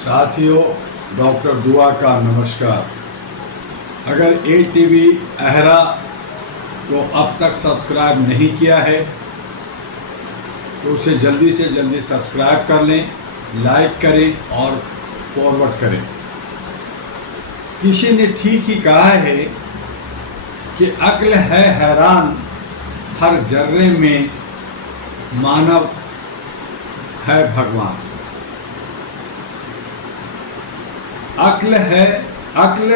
साथियों, डॉक्टर दुआ का नमस्कार। अगर ATV अहरा को अब तक सब्सक्राइब नहीं किया है तो उसे जल्दी से जल्दी सब्सक्राइब कर लें, लाइक करें और फॉरवर्ड करें। किसी ने ठीक ही कहा है कि अक्ल है हैरान, हर जर्रे में मानव है भगवान। अक्ल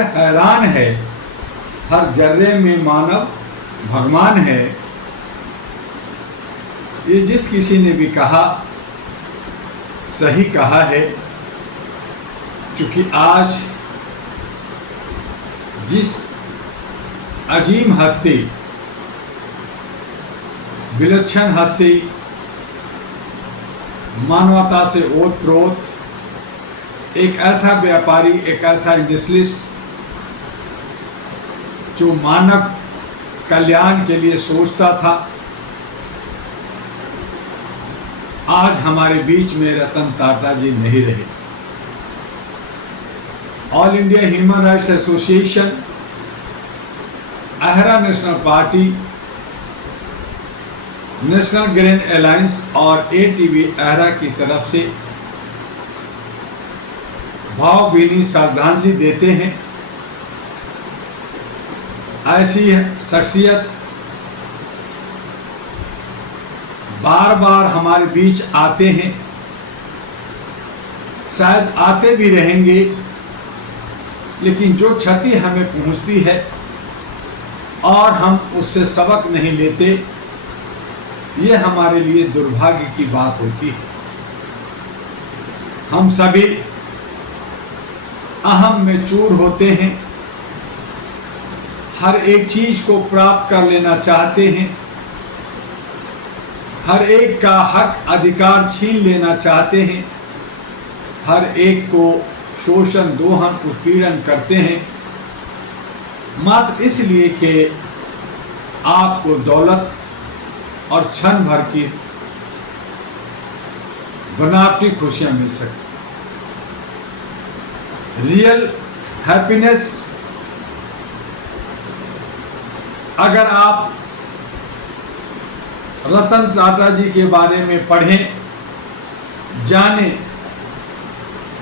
हैरान है, हर जर्रे में मानव भगवान है। ये जिस किसी ने भी कहा सही कहा है, क्योंकि आज जिस अजीम हस्ती, विलक्षण हस्ती, मानवता से ओतप्रोत एक ऐसा व्यापारी, एक ऐसा इंडस्ट्रियलिस्ट जो मानव कल्याण के लिए सोचता था, आज हमारे बीच में रतन टाटा जी नहीं रहे। All India human rights association, Ahra national party, national green alliance और ATV अहरा की तरफ से भावभीनी श्रद्धांजलि देते हैं। ऐसी शख्सियत बार बार हमारे बीच आते हैं, शायद आते भी रहेंगे, लेकिन जो क्षति हमें पहुंचती है और हम उससे सबक नहीं लेते, ये हमारे लिए दुर्भाग्य की बात होती है। हम सभी अहम में चूर होते हैं, हर एक चीज को प्राप्त कर लेना चाहते हैं, हर एक का हक अधिकार छीन लेना चाहते हैं, हर एक को शोषण, दोहन, उत्पीड़न करते हैं, मात्र इसलिए कि आपको दौलत और क्षण भर की बनावटी खुशियां मिल सके। रियल हैप्पीनेस, अगर आप रतन टाटा जी के बारे में पढ़ें, जानें,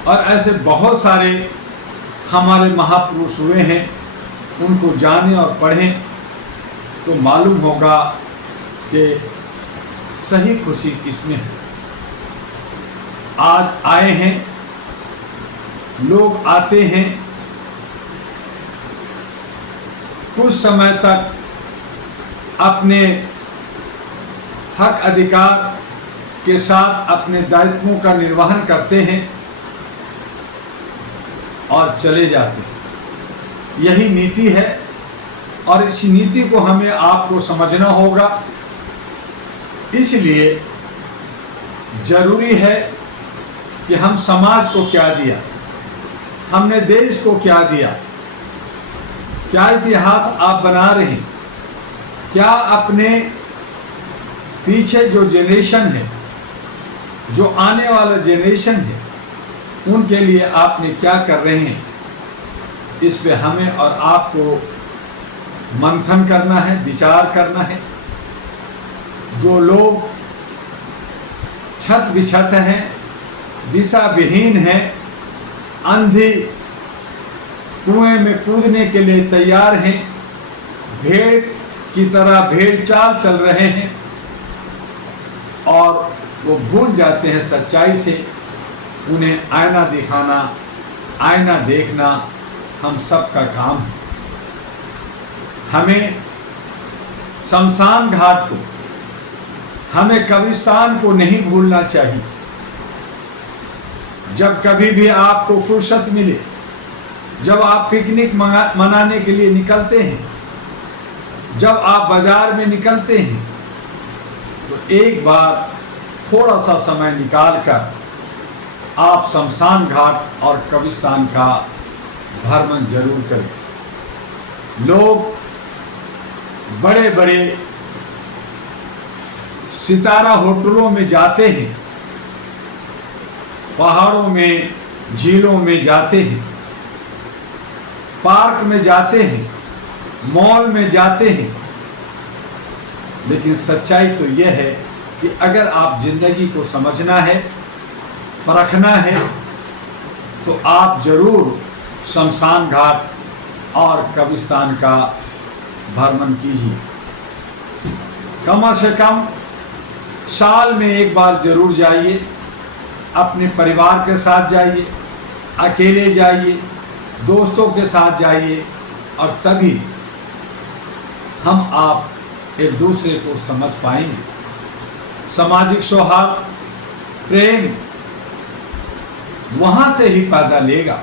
और ऐसे बहुत सारे हमारे महापुरुष हुए हैं, उनको जानें और पढ़ें, तो मालूम होगा कि सही खुशी किसमें है। आज आए हैं, लोग आते हैं, कुछ समय तक अपने हक अधिकार के साथ अपने दायित्वों का निर्वहन करते हैं और चले जाते हैं। यही नीति है और इस नीति को हमें आपको समझना होगा। इसलिए जरूरी है कि हम समाज को क्या दिया, हमने देश को क्या दिया, क्या इतिहास आप बना रहे हैं, क्या अपने पीछे जो जनरेशन है, जो आने वाला जनरेशन है, उनके लिए आपने क्या कर रहे हैं, इस पे हमें और आपको मंथन करना है, विचार करना है। जो लोग छत बिछत हैं, दिशा विहीन हैं, अंधी कुएं में कूदने के लिए तैयार हैं, भेड़ की तरह भेड़ चाल चल रहे हैं और वो भूल जाते हैं सच्चाई से, उन्हें आईना दिखाना, आईना देखना हम सब का काम है। हमें शमशान घाट को, हमें कब्रिस्तान को नहीं भूलना चाहिए। जब कभी भी आपको फुर्सत मिले, जब आप पिकनिक मनाने के लिए निकलते हैं, जब आप बाजार में निकलते हैं, तो एक बार थोड़ा सा समय निकालकर आप शमशान घाट और कब्रिस्तान का भ्रमण जरूर करें। लोग बड़े बड़े सितारा होटलों में जाते हैं, पहाड़ों में झीलों में जाते हैं, पार्क में जाते हैं, मॉल में जाते हैं, लेकिन सच्चाई तो यह है कि अगर आप जिंदगी को समझना है, परखना है, तो आप जरूर शमशान घाट और कब्रिस्तान का भ्रमण कीजिए। कम से कम साल में एक बार जरूर जाइए। अपने परिवार के साथ जाइए, अकेले जाइए, दोस्तों के साथ जाइए, और तभी हम आप एक दूसरे को समझ पाएंगे। सामाजिक सौहार्द, प्रेम वहाँ से ही पैदा लेगा।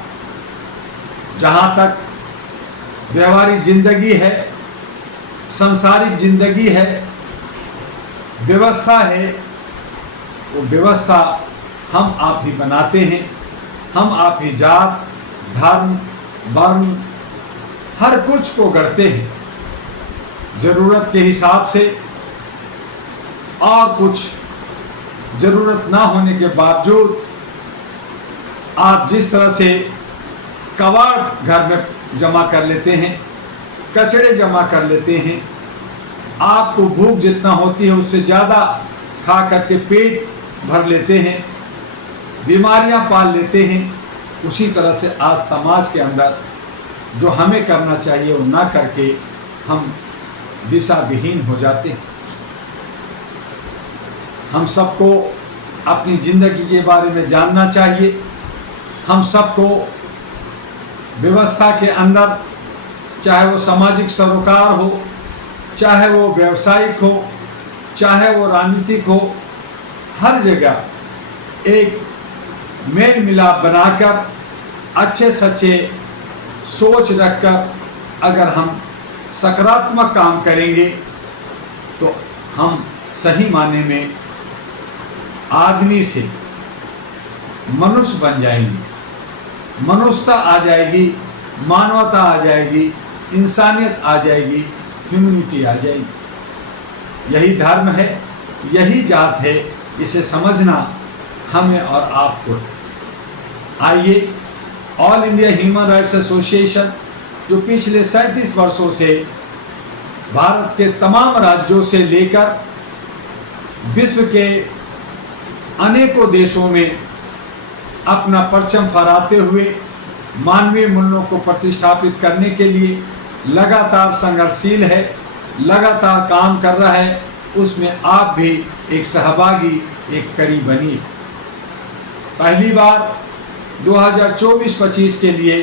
जहाँ तक व्यवहारिक जिंदगी है, सांसारिक जिंदगी है, व्यवस्था है, वो व्यवस्था हम आप ही बनाते हैं। हम आप ही जात, धर्म, वर्ण, हर कुछ को गढ़ते हैं जरूरत के हिसाब से, और कुछ जरूरत ना होने के बावजूद आप जिस तरह से कबाड़ घर में जमा कर लेते हैं, कचड़े जमा कर लेते हैं, आपको भूख जितना होती है उससे ज़्यादा खा करके पेट भर लेते हैं, बीमारियां पाल लेते हैं, उसी तरह से आज समाज के अंदर जो हमें करना चाहिए वो ना करके हम दिशा विहीन हो जाते हैं। हम सबको अपनी ज़िंदगी के बारे में जानना चाहिए। हम सबको व्यवस्था के अंदर, चाहे वो सामाजिक सरोकार हो, चाहे वो व्यावसायिक हो, चाहे वो राजनीतिक हो, हर जगह एक मेल मिलाप बनाकर, अच्छे सच्चे सोच रखकर अगर हम सकारात्मक काम करेंगे तो हम सही माने में आदमी से मनुष्य बन जाएंगे। मनुष्यता आ जाएगी, मानवता आ जाएगी, इंसानियत आ जाएगी, ह्यूमैनिटी आ जाएगी। यही धर्म है, यही जात है, इसे समझना हमें और आपको। आइए, all India human rights association जो पिछले 37 वर्षों से भारत के तमाम राज्यों से लेकर विश्व के अनेकों देशों में अपना परचम फहराते हुए मानवीय मूल्यों को प्रतिष्ठापित करने के लिए लगातार संघर्षशील है, लगातार काम कर रहा है, उसमें आप भी एक सहभागी, एक कड़ी बनिए। पहली बार 2024-25 के लिए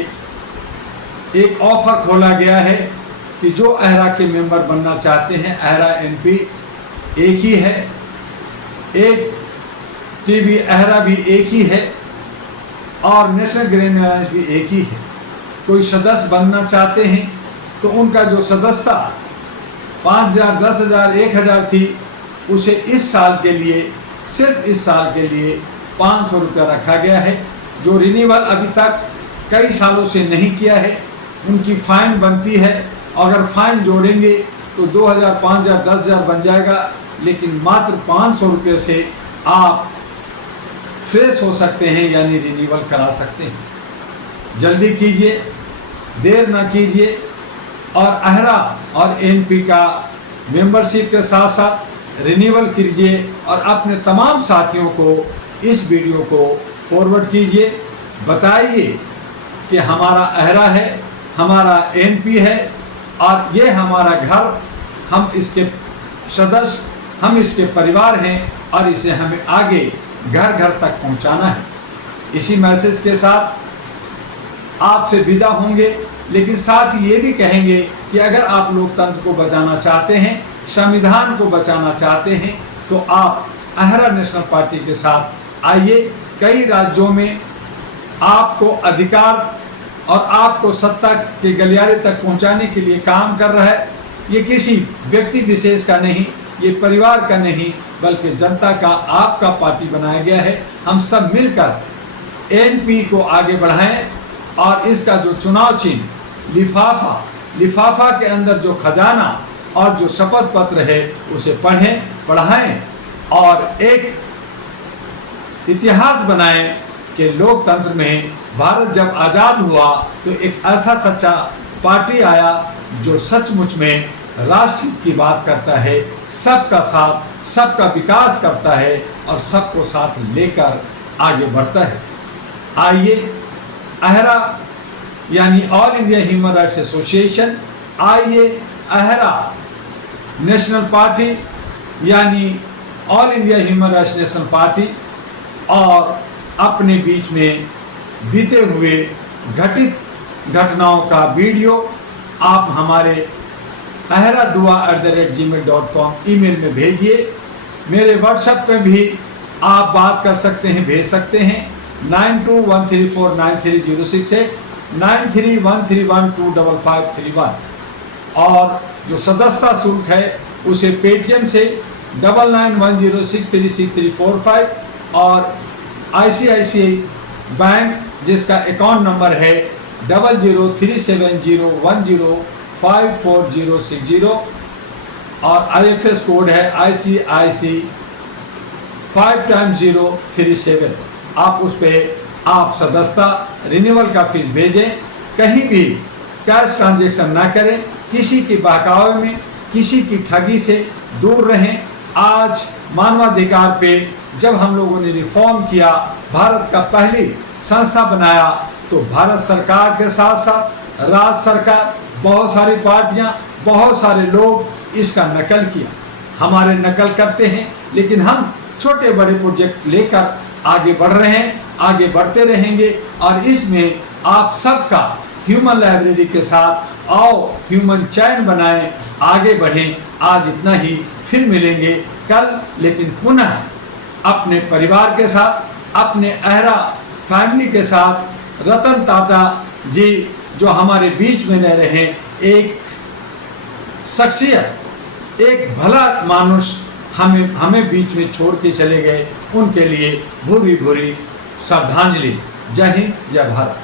एक ऑफर खोला गया है कि जो अहरा के मेंबर बनना चाहते हैं, अहरा एनपी एक ही है, एक टीबी अहरा भी एक ही है, और नेशनल ग्रीन अलायंस भी एक ही है। कोई सदस्य बनना चाहते हैं तो उनका जो सदस्यता 5,000, 10,000, 1,000 थी, उसे इस साल के लिए, सिर्फ इस साल के लिए 500 रुपया रखा गया है। जो रिन्यूअल अभी तक कई सालों से नहीं किया है, उनकी फ़ाइन बनती है। अगर फ़ाइन जोड़ेंगे तो 2,000, 5,000, 10,000 बन जाएगा, लेकिन मात्र 500 रुपये से आप फ्रेश हो सकते हैं, यानी रिन्यूअल करा सकते हैं। जल्दी कीजिए, देर ना कीजिए, और अहरा और एनपी का मेंबरशिप के साथ साथ रिन्यूअल कीजिए, और अपने तमाम साथियों को इस वीडियो को फॉरवर्ड कीजिए। बताइए कि हमारा अहरा है, हमारा एनपी है, और ये हमारा घर, हम इसके सदस्य, हम इसके परिवार हैं, और इसे हमें आगे घर घर तक पहुंचाना है। इसी मैसेज के साथ आपसे विदा होंगे, लेकिन साथ ही ये भी कहेंगे कि अगर आप लोकतंत्र को बचाना चाहते हैं, संविधान को बचाना चाहते हैं, तो आप अहरा नेशनल पार्टी के साथ आइए। कई राज्यों में आपको अधिकार और आपको सत्ता के गलियारे तक पहुंचाने के लिए काम कर रहा है। ये किसी व्यक्ति विशेष का नहीं, ये परिवार का नहीं, बल्कि जनता का, आपका पार्टी बनाया गया है। हम सब मिलकर एनपी को आगे बढ़ाएं, और इसका जो चुनाव चिन्ह लिफाफा के अंदर जो खजाना और जो शपथ पत्र है, उसे पढ़ें, पढ़ाएं, और एक इतिहास बनाएं कि लोकतंत्र में भारत जब आज़ाद हुआ तो एक ऐसा सच्चा पार्टी आया जो सचमुच में राष्ट्र की बात करता है, सबका साथ, सबका विकास करता है और सबको साथ लेकर आगे बढ़ता है। आइए अहरा यानी all India human rights association, आइए अहरा नेशनल पार्टी यानी all India human rights national party और अपने बीच में बीते हुए घटित घटनाओं का वीडियो आप हमारे ahradua@gmail.com ईमेल में भेजिए। मेरे व्हाट्सएप पे भी आप बात कर सकते हैं, भेज सकते हैं 9213493068 9313125531 और जो सदस्यता शुल्क है उसे पेटीएम से 9910636345 और ICICI बैंक जिसका अकाउंट नंबर है 003701054060 और IFS कोड है ICIC 5x037। आप उस पर आप सदस्यता रिन्यूअल का फीस भेजें। कहीं भी कैश ट्रांजेक्शन ना करें, किसी के बहकावे में, किसी की ठगी से दूर रहें। आज मानवाधिकार पे जब हम लोगों ने रिफॉर्म किया, भारत का पहली संस्था बनाया, तो भारत सरकार के साथ साथ राज्य सरकार, बहुत सारी पार्टियां, बहुत सारे लोग इसका नकल किया। हमारे नकल करते हैं, लेकिन हम छोटे बड़े प्रोजेक्ट लेकर आगे बढ़ रहे हैं, आगे बढ़ते रहेंगे और इसमें आप सबका ह्यूमन लाइब्रेरी के साथ आओ, ह्यूमन चैन बनाएं, आगे बढ़ें। आज इतना ही, फिर मिलेंगे कल, लेकिन पुनः अपने परिवार के साथ, अपने अहरा फैमिली के साथ। रतन टाटा जी जो हमारे बीच में रह रहे हैं, एक शख्सियत, एक भला मानुष हमें बीच में छोड़ के चले गए, उनके लिए भूरी भूरी श्रद्धांजलि। जय हिंद, जय भारत।